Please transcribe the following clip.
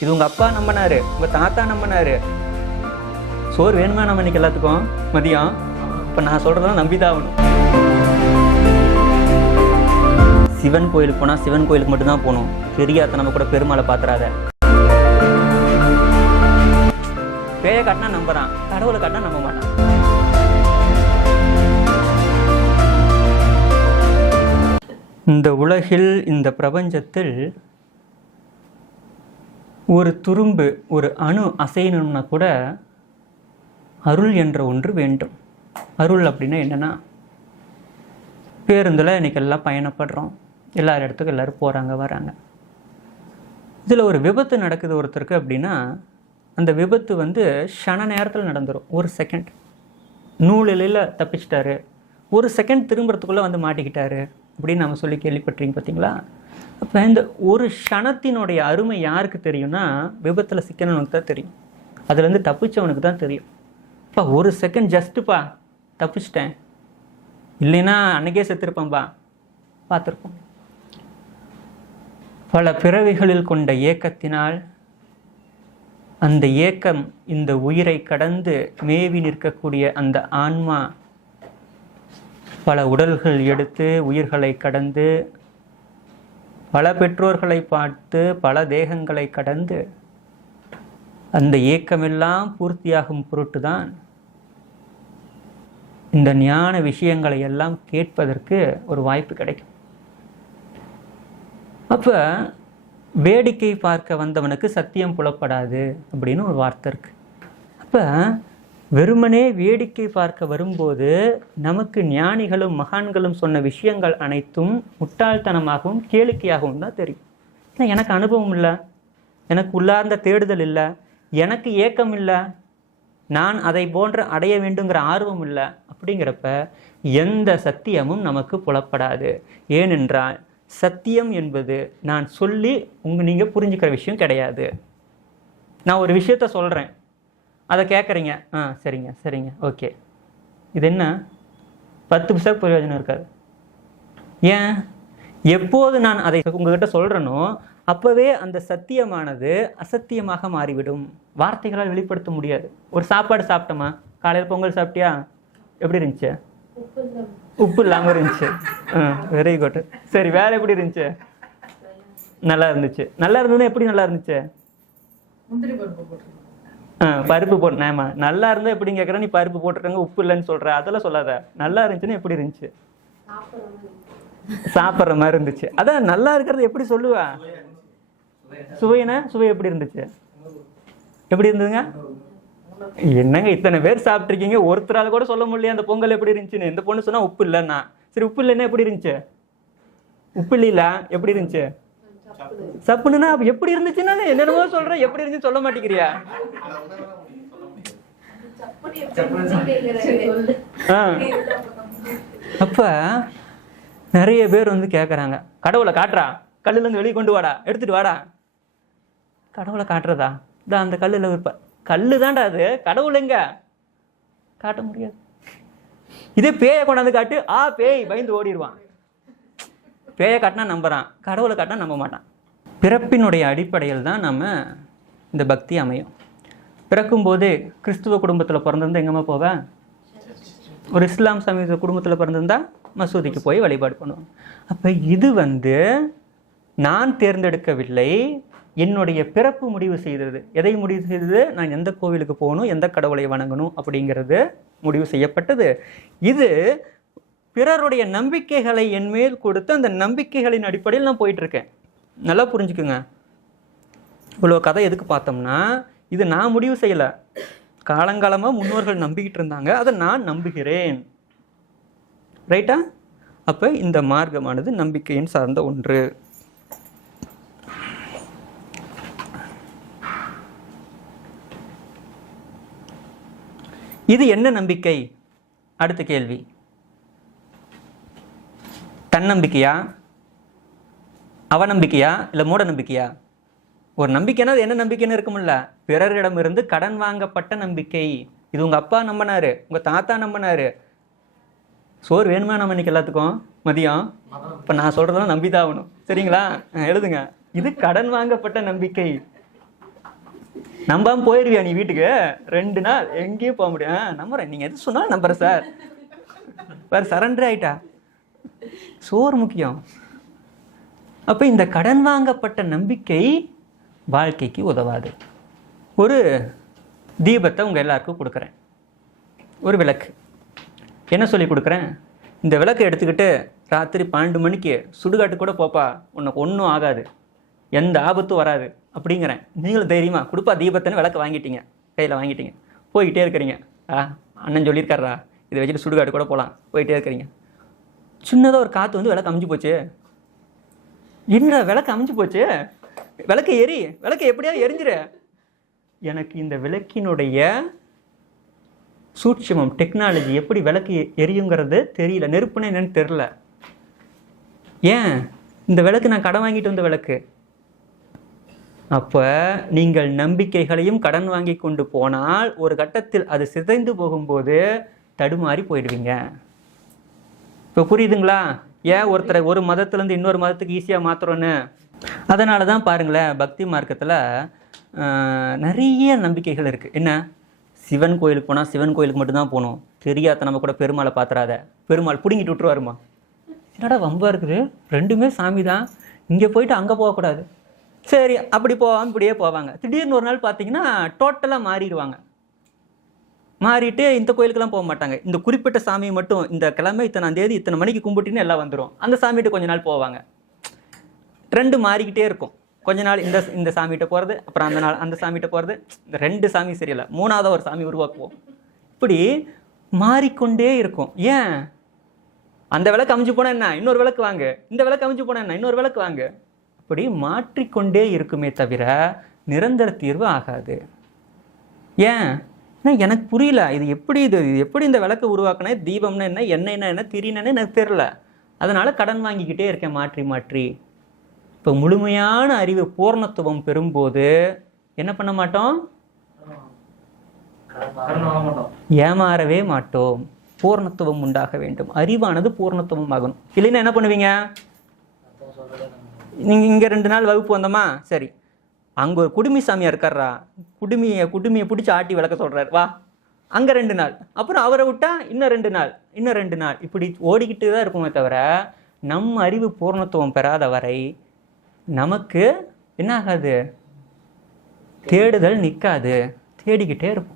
இது உங்கள் அப்பா நம்பினாரு உங்கள் தாத்தா நம்பினாரு. சோறு வேணுமா நம்ம இன்னைக்கு எல்லாத்துக்கும்? மதியம்? இப்போ நான் சொல்கிறதெல்லாம் நம்பி தான் ஆகணும் சிவன் கோயிலுக்கு போனால் சிவன் கோயிலுக்கு மட்டும்தான் போகணும். பெரியாத்த நம்ம கூட பெருமாளை பார்த்துறாத பேயை காட்டினா நம்புறான் கடவுளை காட்டினா நம்ப மாட்டான். இந்த உலகில் இந்த பிரபஞ்சத்தில் ஒரு துரும்பு ஒரு அணு அசையணும்னா கூட அருள் என்ற ஒன்று வேண்டும். அருள் அப்படின்னா என்னென்னா பேருந்தில் இன்னைக்கு எல்லாம் பயணப்படுறோம். எல்லார் இடத்துக்கும் எல்லோரும் போகிறாங்க வராங்க. இதில் ஒரு விபத்து நடக்குது ஒருத்தருக்கு அப்படின்னா அந்த விபத்து வந்து ஷன நேரத்தில் நடந்துடும் ஒரு செகண்ட் நூலிலையில் தப்பிச்சிட்டாரு. ஒரு செகண்ட் திரும்புறதுக்குள்ளே வந்து மாட்டிக்கிட்டாரு. அப்படின்னு நம்ம சொல்லி கேள்விப்பட்டீங்க பார்த்தீங்களா அப்போ இந்த ஒரு க்ஷணத்தினுடைய அருமை யாருக்கு தெரியும்னா விபத்தில் சிக்கனவனுக்கு தான் தெரியும். அதுலேருந்து தப்பிச்சவனுக்கு தான் தெரியும். அப்பா ஒரு செகண்ட் ஜஸ்ட்டுப்பா தப்பிச்சிட்டேன். இல்லைன்னா அன்னைக்கே செத்துருப்பேன்பா பார்த்துருப்போம். பல பிறவிகளில் கொண்ட ஏக்கத்தினால் அந்த ஏக்கம் இந்த உயிரை கடந்து மேவி நிற்கக்கூடிய அந்த ஆன்மா பல உடல்கள் எடுத்து உயிர்களை கடந்து பல பெற்றோர்களை பார்த்து பல தேகங்களை கடந்து அந்த ஏக்கமெல்லாம் பூர்த்தியாகும் பொருட்டு தான் இந்த ஞான விஷயங்களை எல்லாம் கேட்பதற்கு ஒரு வாய்ப்பு கிடைக்கும். அப்போ வேடிக்கை பார்க்க வந்தவனுக்கு சத்தியம் புலப்படாது அப்படின்னு ஒரு வார்த்தை இருக்கு. அப்போ வெறுமனே வேடிக்கை பார்க்க வரும்போது நமக்கு ஞானிகளும் மகான்களும் சொன்ன விஷயங்கள் அனைத்தும் முட்டாள்தனமாகவும் கேளிக்கையாகவும் தான் தெரியும். ஏன்னா எனக்கு அனுபவம் இல்லை? எனக்கு உள்ளார்ந்த தேடுதல் இல்லை? எனக்கு ஏக்கம் இல்லை? நான் அதை போன்ற அடைய வேண்டுங்கிற ஆர்வம் இல்லை? அப்படிங்கிறப்ப எந்த சத்தியமும் நமக்கு புலப்படாது. ஏனென்றால் சத்தியம் என்பது நான் சொல்லி உங்க நீங்கள் புரிஞ்சுக்கிற விஷயம் கிடையாது. நான் ஒரு விஷயத்த சொல்கிறேன் அதை கேட்குறீங்க ஆ சரிங்க சரிங்க. ஓகே. இது என்ன? பத்து பைசா பிரயோஜனம் இருக்காது. ஏன்? எப்போது நான் அதை உங்ககிட்ட சொல்கிறேனோ அப்போவே அந்த சத்தியமானது அசத்தியமாக மாறிவிடும். வார்த்தைகளால் வெளிப்படுத்த முடியாது. ஒரு சாப்பாடு சாப்பிட்டோமா? காலையில் பொங்கல் சாப்பிட்டியா? எப்படி இருந்துச்சு? உப்பு இல்லாமல் இருந்துச்சு. ஆ வெரி குட் சரி வேற எப்படி இருந்துச்சு? நல்லா இருந்துச்சு. நல்லா இருந்ததுன்னா எப்படி நல்லா இருந்துச்சு? பருப்பு ஆ பருப்பு போட்டு ஆமா. நல்லா இருந்தா எப்படி கேட்குறேன் நீ பருப்பு போட்டிருக்காங்க உப்பு இல்லைன்னு சொல்ற அதெல்லாம் சொல்லாத. நல்லா இருந்துச்சுன்னா எப்படி இருந்துச்சு? சாப்பிட்ற மாதிரி இருந்துச்சு. அதான் நல்லா இருக்கிறது எப்படி சொல்லுவா? சுவைனா சுவை எப்படி இருந்துச்சு? எப்படி இருந்ததுங்க? என்னங்க இத்தனை பேர் சாப்பிட்ருக்கீங்க ஒருத்தரால் கூட சொல்ல முடியல அந்த பொங்கல் எப்படி இருந்துச்சுன்னு. இந்த பொண்ணு சொன்னால் உப்பு இல்லைன்னா. சரி உப்பு இல்லைன்னா எப்படி இருந்துச்சு? உப்பு இல்லைல எப்படி இருந்துச்சு? சப்புனுனா அப்ப எப்படி இருந்துச்சுன்னா என்னென்னமோ சொல்றேன் எப்படி இருந்துச்சு சொல்ல மாட்டேங்கிறியா? ஆ. அப்ப நிறைய பேர் வந்து கேட்குறாங்க கடவுளை காட்டுறா. கல்லுலேருந்து வெளியே கொண்டு வாடா. எடுத்துட்டு வாடா. கடவுளை காட்டுறதா? இதான் அந்த கல்லில் இருப்ப கல்லு தான்டா அது. கடவுள் எங்க? காட்ட முடியாது. இதே பேயை கொண்டாந்து காட்டு ஆ பேய் பயந்து ஓடிடுவான் பேயை காட்டினா நம்புறான் கடவுளை காட்டினா நம்ப மாட்டான். பிறப்பினுடைய அடிப்படையில் தான் நம்ம இந்த பக்தி அமையும். பிறக்கும்போதே கிறிஸ்துவ குடும்பத்தில் பிறந்திருந்தால் எங்கேம்மா போவேன் ஒரு இஸ்லாம் சமீப குடும்பத்தில் பிறந்திருந்தா மசூதிக்கு போய் வழிபாடு பண்ணுவோம் அப்போ இது வந்து நான் தேர்ந்தெடுக்கவில்லை என்னுடைய பிறப்பு முடிவு செய்தது. எதை முடிவு செய்தது? நான் எந்த கோவிலுக்கு போகணும் எந்த கடவுளை வணங்கணும் அப்படிங்கிறது முடிவு செய்யப்பட்டது. இது பிறருடைய நம்பிக்கைகளை என் மேல் கொடுத்து அந்த நம்பிக்கைகளின் அடிப்படையில் நான் போயிட்டுருக்கேன். நல்லா புரிஞ்சுக்குங்க. இவ்வளோ கதை எதுக்கு பார்த்தோம்னா இது நான் முடிவு செய்யலை. காலங்காலமாக முன்னோர்கள் நம்பிக்கிட்டு இருந்தாங்க. அதை நான் நம்புகிறேன். ரைட்டா அப்போ இந்த மார்க்கமானது நம்பிக்கையின் சார்ந்த ஒன்று. இது என்ன நம்பிக்கை? அடுத்த கேள்வி. தன்னம்பிக்கையா? அவநம்பிக்கையா? இல்லை மூட நம்பிக்கையா ஒரு நம்பிக்கைனா அது என்ன நம்பிக்கைன்னு இருக்கும்ல பிறரிடமிருந்து கடன் வாங்கப்பட்ட நம்பிக்கை. இது உங்கள் அப்பா நம்பினாரு உங்கள் தாத்தா நம்பினாரு. சோறு வேணுமா நம்ம இன்னைக்கு எல்லாத்துக்கும்? மதியம்? இப்போ நான் சொல்கிறதெல்லாம் நம்பி தான் ஆகணும். சரிங்களா? எழுதுங்க. இது கடன் வாங்கப்பட்ட நம்பிக்கை. நம்பாம போயிருவியா நீ வீட்டுக்கு? ரெண்டு நாள் எங்கேயும் போக முடியும். ஆ, நம்புறேன். நீங்கள் எது சொன்னாலும் நம்புறேன் சார் வேறு சரண்டர் ஆயிட்டா? சோறு முக்கியம். அப்போ இந்த கடன் வாங்கப்பட்ட நம்பிக்கை வாழ்க்கைக்கு உதவாது. ஒரு தீபத்தை உங்கள் எல்லாருக்கும் கொடுக்குறேன். ஒரு விளக்கு. என்ன சொல்லி கொடுக்குறேன்? இந்த விளக்கை எடுத்துக்கிட்டு ராத்திரி பன்னெண்டு மணிக்கு சுடுகாட்டு கூட போப்பா உனக்கு ஒன்றும் ஆகாது. எந்த ஆபத்தும் வராது அப்படிங்கிறேன். நீங்களும் தைரியமாக கொடுப்பா தீபத்தைன்னு விளக்கு வாங்கிட்டீங்க. கையில் வாங்கிட்டீங்க. போய்கிட்டே இருக்கிறீங்க. ஆ அண்ணன் சொல்லியிருக்காரா இதை வச்சுட்டு சுடுகாடு கூட போகலாம் போயிட்டே இருக்கிறீங்க. சின்னதாக ஒரு காற்று வந்து விளக்கு அமைஞ்சு போச்சு. என்ன விளக்கு அமைஞ்சு போச்சு? விளக்கு எரி விளக்கு எப்படியாவது எரிஞ்சிரு. எனக்கு இந்த விளக்கினுடைய சூட்சமம் டெக்னாலஜி எப்படி விளக்கு எரியுங்கிறது தெரியல. நெருப்புன்னு என்னன்னு தெரில ஏன்? இந்த விளக்கு நான் கடன் வாங்கிட்டு வந்த விளக்கு. அப்போ நீங்கள் நம்பிக்கைகளையும் கடன் வாங்கி கொண்டு போனால் ஒரு கட்டத்தில் அது சிதைந்து போகும்போது தடுமாறி போயிடுவீங்க. இப்போ புரியுதுங்களா? ஏன் ஒருத்தரை ஒரு மதத்துலேருந்து இன்னொரு மதத்துக்கு ஈஸியாக மாற்றுறோன்னு அதனால தான் பாருங்களேன் பக்தி மார்க்கத்தில் நிறைய நம்பிக்கைகள் இருக்குது என்ன? சிவன் கோயிலுக்கு போனால் சிவன் கோயிலுக்கு மட்டும்தான் போகணும். தெரியாத நம்ம கூட பெருமாளை பார்த்துறாத பெருமாள் பிடுங்கிட்டு விட்டுருவாருமா? என்னடா வம்பாக இருக்குது? ரெண்டுமே சாமி தான் இங்கே போயிட்டு அங்கே போகக்கூடாது. சரி அப்படி போவாங்க இப்படியே போவாங்க. திடீர்னு ஒரு நாள் பார்த்தீங்கன்னா டோட்டலாக மாறிடுவாங்க. மாறிட்டு இந்த கோயிலுக்கெல்லாம் போக மாட்டாங்க. இந்த குறிப்பிட்ட சாமியை மட்டும் இந்த கிழமை இத்தனை தேதி இத்தனை மணிக்கு கும்பிட்டுன்னு எல்லாம் வந்துடும் அந்த சாமிகிட்ட கொஞ்ச நாள் போவாங்க. ரெண்டு மாறிக்கிட்டே இருக்கும். கொஞ்ச நாள் இந்த இந்த சாமிகிட்ட போகிறது அப்புறம் அந்த நாள் அந்த சாமிகிட்ட போகிறது இந்த ரெண்டு சாமி சரியில்லை. மூணாவது ஒரு சாமி உருவாக்குவோம். இப்படி மாறிக்கொண்டே இருக்கும். ஏன்? அந்த விளக்கு அமைஞ்சு போனால் என்ன? இன்னொரு விளக்கு வாங்க. இந்த விளக்கு அமைஞ்சு போனால் என்ன? இன்னொரு விளக்கு வாங்க. அப்படி மாற்றிக்கொண்டே இருக்குமே தவிர நிரந்தர தீர்வு ஆகாது. ஏன்? ஏன்னா எனக்கு புரியல. இது எப்படி இது இது எப்படி இந்த விளக்கு உருவாக்கினே தீபம்னா என்ன எண்ணெய்னா என்ன திரினா எனக்கு தெரில அதனால் கடன் வாங்கிக்கிட்டே இருக்கேன் மாற்றி மாற்றி. இப்போ முழுமையான அறிவு பூர்ணத்துவம் பெறும்போது என்ன பண்ண மாட்டோம்? ஏமாறவே மாட்டோம். பூர்ணத்துவம் உண்டாக வேண்டும். அறிவானது பூர்ணத்துவம் ஆகணும் இல்லைன்னா என்ன பண்ணுவீங்க? நீங்கள் இங்கே ரெண்டு நாள் வகுப்பு வந்தோமா? சரி. அங்கே ஒரு குடுமி சாமியார் இருக்காரா குடுமியை குடுமியை பிடிச்சி ஆட்டி விளக்க சொல்கிறார் வா அங்கே ரெண்டு நாள். அப்புறம் அவரை விட்டால் இன்னும் ரெண்டு நாள். இன்னும் ரெண்டு நாள். இப்படி ஓடிக்கிட்டு தான் இருக்குமே தவிர நம் அறிவு பூர்ணத்துவம் பெறாத வரை நமக்கு என்ன ஆகாது தேடுதல் நிற்காது. தேடிக்கிட்டே இருப்போம்.